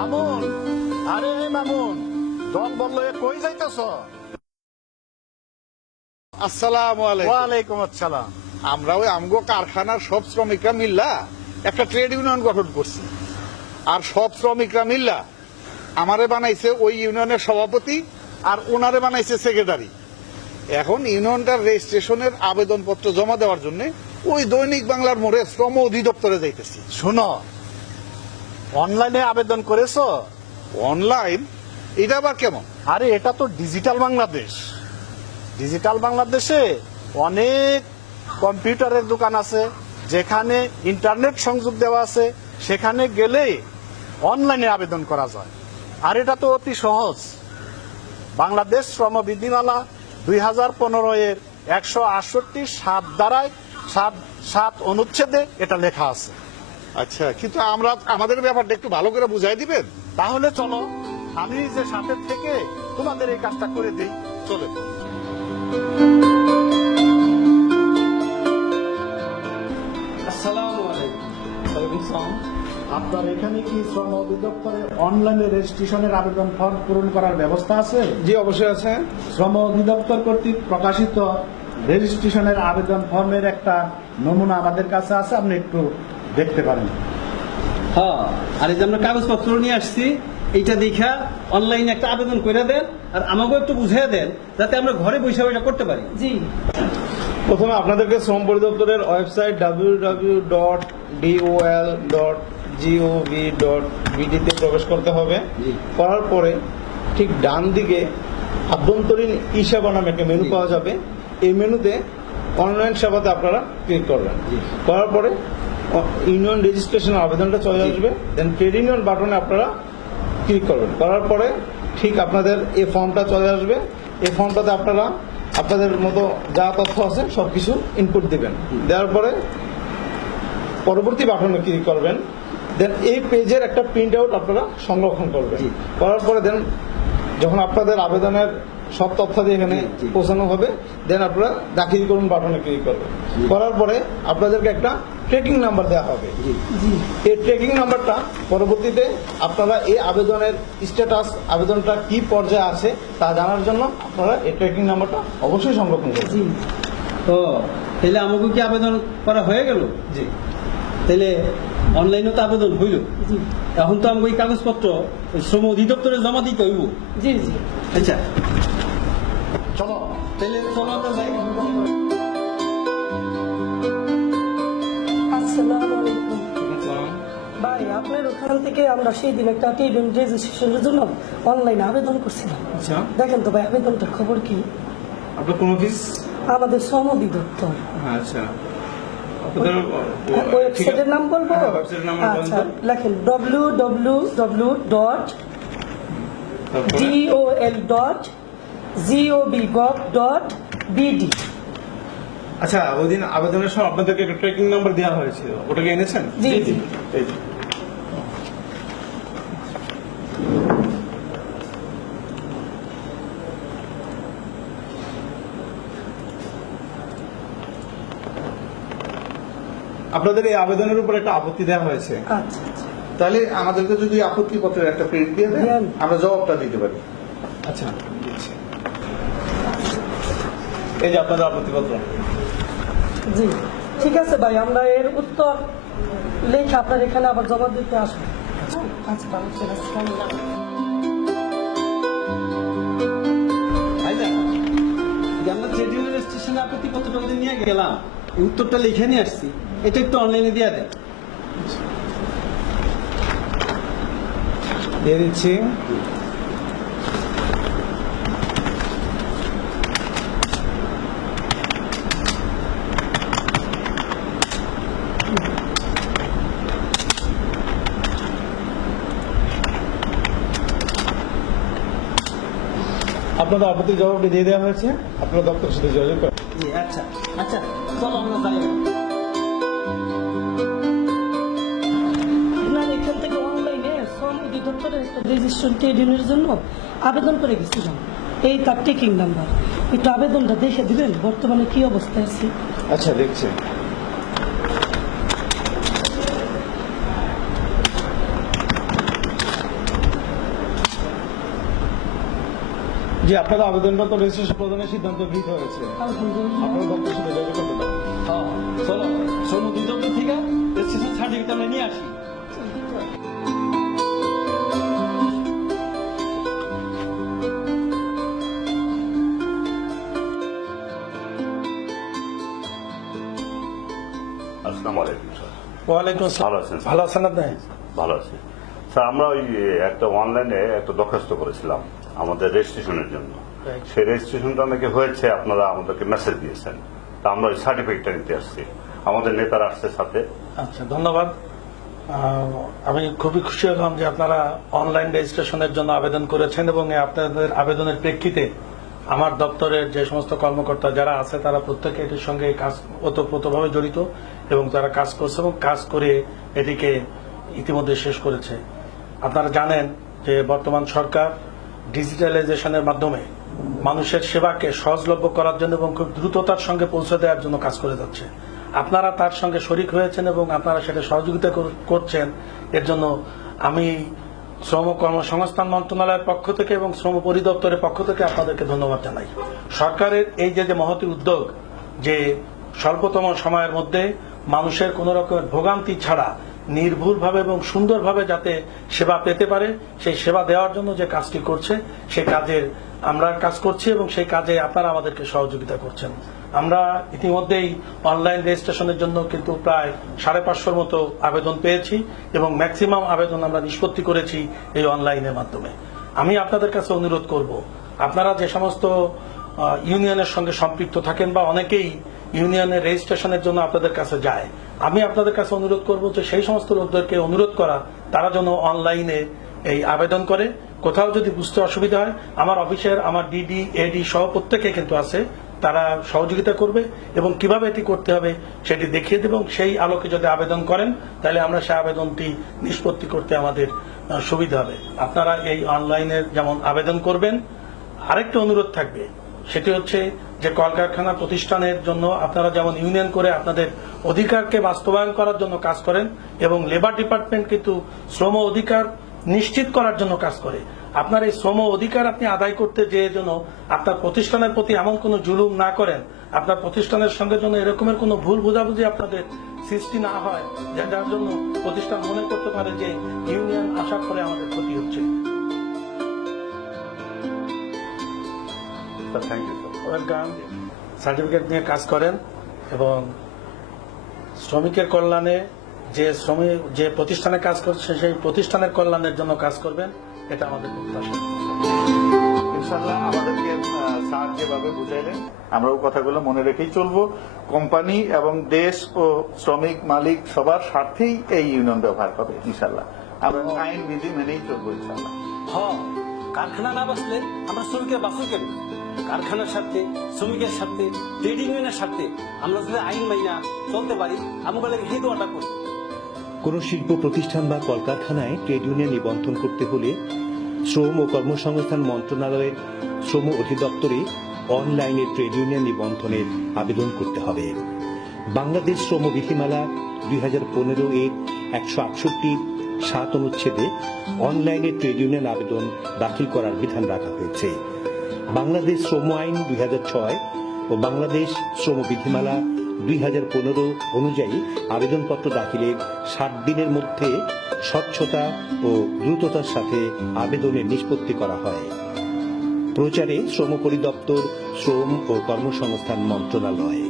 মামুন, আরে মামুন, দল বলল কই যাইতেছ? আসসালামু আলাইকুম। ওয়ালাইকুম আসসালাম। আমরা ওই আমগো কারখানার সব শ্রমিকরা মিল্লা একটা ট্রেড ইউনিয়ন গঠন করছি, আর সব শ্রমিকরা মিল্লা আমারে বানাইছে ওই ইউনিয়নের সভাপতি, আর ওনারে বানাইছে সেক্রেটারি। এখন ইউনিয়নটার রেজিস্ট্রেশনের আবেদনপত্র জমা দেওয়ার জন্য ওই দৈনিক বাংলার মোড়ে শ্রম অধিদপ্তরে যাইতেছি। শুনো, অনলাইনে আবেদন করেছো? অনলাইন? এটা আবার কেমন? আরে এটা তো ডিজিটাল বাংলাদেশ। ডিজিটাল বাংলাদেশে অনেক কম্পিউটারের দোকান আছে, যেখানে ইন্টারনেট সংযোগ দেওয়া আছে, সেখানে গেলে অনলাইনে আবেদন করা যায়। আর এটা তো অতি সহজ। বাংলাদেশ শ্রম বিধিমালা 2015 এর 168(7) ধারায় 7 অনুচ্ছেদে এটা লেখা আছে। আচ্ছা, কিন্তু আমরা আমাদের ব্যাপারটা একটু ভালো করে বুঝাই দিবেন? তাহলে চলো, আমি যে সাথে থেকে তোমাদের এই কাজটা করে দিই। চলে। আসসালামু আলাইকুম। ওয়ালাইকুম সালাম। আপনার এখানে কি শ্রম অধিদপ্তরে অনলাইনে রেজিস্ট্রেশনের আবেদন ফর্ম পূরণ করার ব্যবস্থা আছে? জি, অবশ্যই আছে। শ্রম অধিদপ্তর কর্তৃক প্রকাশিত রেজিস্ট্রেশনের আবেদন ফর্মের একটা নমুনা আমাদের কাছে আছে, আপনি একটু দেখতে পারেন। হ্যাঁ, আর এই যে আমরা কাগজপত্র নিয়ে আসছি, এইটা দেখা অনলাইনে একটা আবেদন করে দেন, আর আমাকেও একটু বুঝিয়ে দেন, যাতে আমরা ঘরে বসে এটা করতে পারি। জি। প্রথমে আপনাদেরকে শ্রম পরিদপ্তরের ওয়েবসাইট www.dol.gov.bd তে প্রবেশ করতে হবে। জি। করার পরে ঠিক ডান দিকে আভ্যন্তরীণ ই সেবা নামে একটা মেনু পাওয়া যাবে। এই মেনুতে অনলাইন সেবাতে আপনারা ক্লিক করবেন। জি। করার পরে ইউনিয়ন রেজিস্ট্রেশন আবেদনটা চলে আসবে। দেন ট্রেড ইউনিয়ন বাটনে আপনারা ক্লিক করবেন। করার পরে ঠিক আপনাদের এই ফর্মটা চলে আসবে। এই ফর্মটাতে আপনারা আপনাদের মতো যা তথ্য আছে সবকিছু ইনপুট দিবেন। দেওয়ার পরে পরবর্তী বাটনে ক্লিক করবেন। দেন এই পেজের একটা প্রিন্ট আউট আপনারা সংরক্ষণ করবেন। করার পরে দেন যখন আপনাদের আবেদনের সব তথ্য দিয়ে এখানে পৌঁছানো হবে, দেন আপনারা দাখিল করুন বাটনে ক্লিক করবেন। করার পরে আপনাদেরকে একটা ট্র্যাকিং নাম্বার দেওয়া হবে। এই ট্র্যাকিং নাম্বারটা পরবর্তীতে আপনারা এই আবেদনের স্ট্যাটাস, আবেদনটা কি পর্যায়ে আছে তা জানার জন্য আপনারা এই ট্র্যাকিং নাম্বারটা অবশ্যই সংরক্ষণ করবেন। তো তাহলে আমাকে কি আবেদন করা হয়ে গেল? জি। তাহলে অনলাইনে তো আবেদন হইল। এখন তো আমাকে ওই কাগজপত্র ওই শ্রম অধিদপ্তরে জমা দিতে হইব। জি জি। আচ্ছা, চলো। তাহলে চলো আমরা যাই। আসসালামু আলাইকুম। ভাই, আপনার ওখান থেকে আমরা সেই দিন একটা টেবিল রেজিস্ট্রেশনের জন্য অনলাইনে আবেদন করছিলাম। আচ্ছা, দেখেন তো ভাই, আবেদনটার খবর কি? আপনার কোন অফিস? আমাদের শ্রম অধিদপ্তর। আচ্ছা, আপনাদের ওয়েবসাইটের নাম বলবো? হ্যাঁ, ওয়েবসাইটের নাম বলুন আচ্ছা, তো। লেখেন www.dol.gov.bd। আচ্ছা, ওই দিন আবেদনের সময় আপনাদেরকে একটা ট্র্যাকিং নাম্বার দেওয়া হয়েছিল, ওটাকে এনেছেন? জি জি। এই যে। আপনাদের এই আবেদনের উপর একটা আপত্তি দেওয়া হয়েছে। আচ্ছা আচ্ছা। তাহলে আমাদেরকে যদি আপত্তি পত্রের একটা প্রিন্ট দিয়ে দেন, দেন। আমরা জবাবটা দিতে পারি। আচ্ছা, দিচ্ছি। এই যে আপনাদের আপত্তিপত্র। জি, ঠিক আছে ভাই, আমরা এর উত্তর লেখা আপনার এখানে আবার জমা দিতে আসবো। আচ্ছা, ভালো ঠিক আছে। ভাইজান, যে আমরা ট্রেড ইউনিয়ন রেজিস্ট্রেশনে আপত্তিপত্রটা ওদের নিয়ে গেলাম, এই উত্তরটা লিখে নিয়ে আসছি, এটা একটু অনলাইনে দিয়ে দেন। দিয়ে দিচ্ছি। আপনাদের আপত্তির জবাবটি দিয়ে দেওয়া হয়েছে, আপনার দপ্তরের সাথে যোগাযোগ করেন। জি, আচ্ছা আচ্ছা, চলো আমরা যাই। না, এখান থেকে অনলাইনে শ্রম অধিদপ্তরের একটা রেজিস্ট্রেশন ট্রেড ইউনিয়নের জন্য আবেদন করে গেছিলাম। এই তার টেকিং নাম্বার, একটু আবেদনটা দেখে দিবেন বর্তমানে কি অবস্থায় আছে। আচ্ছা, দেখছি। জি, আপনাদের আবেদনটা তো রেজিস্ট্রেশন প্রদানের সিদ্ধান্ত গৃহীত হয়েছে, আলহামদুলিল্লাহ আপনার দপ্তর সাথে যোগাযোগ করতে পারেন। হ্যাঁ চলো শ্রম অধিদপ্তর থেকে রেজিস্ট্রেশন সার্টিফিকেট আমরা নিয়ে আসি। আসসালামু আলাইকুম স্যার। ওয়ালাইকুম আসসালাম। ভালো আছেন স্যার? ভালো আছেন আপনি? ভালো আছি স্যার। আমরা ওই একটা অনলাইনে একটা দরখাস্ত করেছিলাম আমাদের রেজিস্ট্রেশনের জন্য। সেই রেজিস্ট্রেশনটা নাকি হয়েছে, আপনারা আমাদেরকে মেসেজ দিয়েছেন, তা আমরা ওই সার্টিফিকেটটা নিতে আসছি। আমাদের নেতারা আসছে সাথে। আচ্ছা, ধন্যবাদ। আমি খুবই খুশি হলাম যে আপনারা অনলাইন রেজিস্ট্রেশনের জন্য আবেদন করেছেন এবং আপনাদের আবেদনের প্রেক্ষিতে আমার দপ্তরের যে সমস্ত কর্মকর্তা যারা আছে তারা প্রত্যেকে এটির সঙ্গে কাজ ওতপ্রোতভাবে জড়িত এবং তারা কাজ করছে এবং কাজ করে এটিকে ইতিমধ্যে শেষ করেছে। আপনারা জানেন যে বর্তমান সরকার ডিজিটালাইজেশনের মাধ্যমে মানুষের সেবাকে সহজলভ্য করার জন্য এবং খুব দ্রুততার সঙ্গে পৌঁছে দেওয়ার জন্য কাজ করে যাচ্ছে। আপনারা তার সঙ্গে শরিক হয়েছেন এবং আপনারা সেটা সহযোগিতা করছেন। এর জন্য আমি শ্রম কর্মসংস্থান মন্ত্রণালয়ের পক্ষ থেকে এবং শ্রম পরিদপ্তরের পক্ষ থেকে আপনাদেরকে ধন্যবাদ জানাই। সরকারের এই যে মহতী উদ্যোগ যে স্বল্পতম সময়ের মধ্যে মানুষের কোনো রকমের ভোগান্তি ছাড়া নির্ভুলভাবে এবং সুন্দরভাবে যাতে সেবা পেতে পারে সেই সেবা দেওয়ার জন্য যে কাজটি করছে সেই কাজের আমরা কাজ করছি এবং সেই কাজে আপনারা আমাদেরকে সহযোগিতা করছেন। আমরা ইতিমধ্যেই অনলাইন রেজিস্ট্রেশনের জন্য কিন্তু প্রায় 550 মতো আবেদন পেয়েছি এবং ম্যাক্সিমাম আবেদন আমরা নিষ্পত্তি করেছি এই অনলাইনের মাধ্যমে। আমি আপনাদের কাছে অনুরোধ করব, আপনারা যে সমস্ত ইউনিয়নের সঙ্গে সম্পৃক্ত থাকেন বা অনেকেই ইউনিয়নের রেজিস্ট্রেশনের জন্য আপনাদের কাছে যায়, আমি আপনাদের কাছে অনুরোধ করব যে সেই সমস্ত লোকদেরকে অনুরোধ করা তারা যেন অনলাইনে এই আবেদন করে। কোথাও যদি বুঝতে অসুবিধা হয় আমার অফিসের আমার ডিডি এডি সহ প্রত্যেকে কিন্তু আছে, তারা সহযোগিতা করবে এবং কিভাবে এটি করতে হবে সেটি দেখিয়ে দেবে এবং সেই আলোকে যদি আবেদন করেন তাহলে আমরা সেই আবেদনটি নিষ্পত্তি করতে আমাদের সুবিধা হবে। আপনারা এই অনলাইনের যেমন আবেদন করবেন, আরেকটা অনুরোধ থাকবে সেটি হচ্ছে যে কলকারখানা প্রতিষ্ঠানের জন্য আপনারা যেমন ইউনিয়ন করে আপনাদের অধিকারকে বাস্তবায়ন করার জন্য কাজ করেন এবং লেবার ডিপার্টমেন্ট কিন্তু শ্রম অধিকার নিশ্চিত করার জন্য কাজ করে। আপনার এই শ্রম অধিকার আপনি আদায় করতে যে যেন আপনার প্রতিষ্ঠানের প্রতি এমন কোনো জুলুম না করেন, আপনার প্রতিষ্ঠানের সঙ্গে যেন এরকমের কোনো ভুল বোঝাবুঝি আপনাদের সৃষ্টি না হয় যার জন্য প্রতিষ্ঠান মনে করতে পারে যে ইউনিয়ন আসার পরে আমাদের ক্ষতি হচ্ছে। Thank you sir. Welcome. Certificate নিয়ে কাজ করেন এবং শ্রমিকের কল্যাণে যে প্রতিষ্ঠানে কাজ করছে সেই প্রতিষ্ঠানের কল্যাণের জন্য কাজ করবেন, এটা আমাদের প্রত্যাশা। ইনশাআল্লাহ আমাদেরকে স্যার যেভাবে বুঝাইলেন আমরা ওই কথাগুলো মনে রেখেই চলবো। কোম্পানি এবং দেশ ও শ্রমিক মালিক সবার স্বার্থেই এই ইউনিয়ন ব্যবহার হবে ইনশাআল্লাহ। আমরা আইন বিধি মেনেই চলবো ইনশাআল্লাহ। কারখানা না বাঁচলে আমরা শ্রমিকের বাঁচব কেন? কারখানার সাথে শ্রমিকের সাথে ট্রেড ইউনিয়নের সাথে আমরা যদি আইন মাইনা চলতে পারি আমাদের এই দোয়াটা করি। কোনো শিল্প প্রতিষ্ঠান বা কলকারখানায় ট্রেড ইউনিয়ন নিবন্ধন করতে হলে শ্রম ও কর্মসংস্থান মন্ত্রণালয়ের শ্রম অধিদপ্তরে অনলাইনে ট্রেড ইউনিয়ন নিবন্ধনের আবেদন করতে হবে। বাংলাদেশ শ্রম বিধিমালা 2015 এর 168(7) অনুচ্ছেদে অনলাইনে ট্রেড ইউনিয়ন আবেদন দাখিল করার বিধান রাখা হয়েছে। বাংলাদেশ শ্রম আইন 2006 ও বাংলাদেশ শ্রম বিধিমালা 2015 অনুযায়ী আবেদনপত্র দাখিলের 60 দিনের মধ্যে স্বচ্ছতা ও দ্রুততার সাথে আবেদনের নিষ্পত্তি করা হয়। প্রচারে শ্রম পরিদপ্তর, শ্রম ও কর্মসংস্থান মন্ত্রণালয়।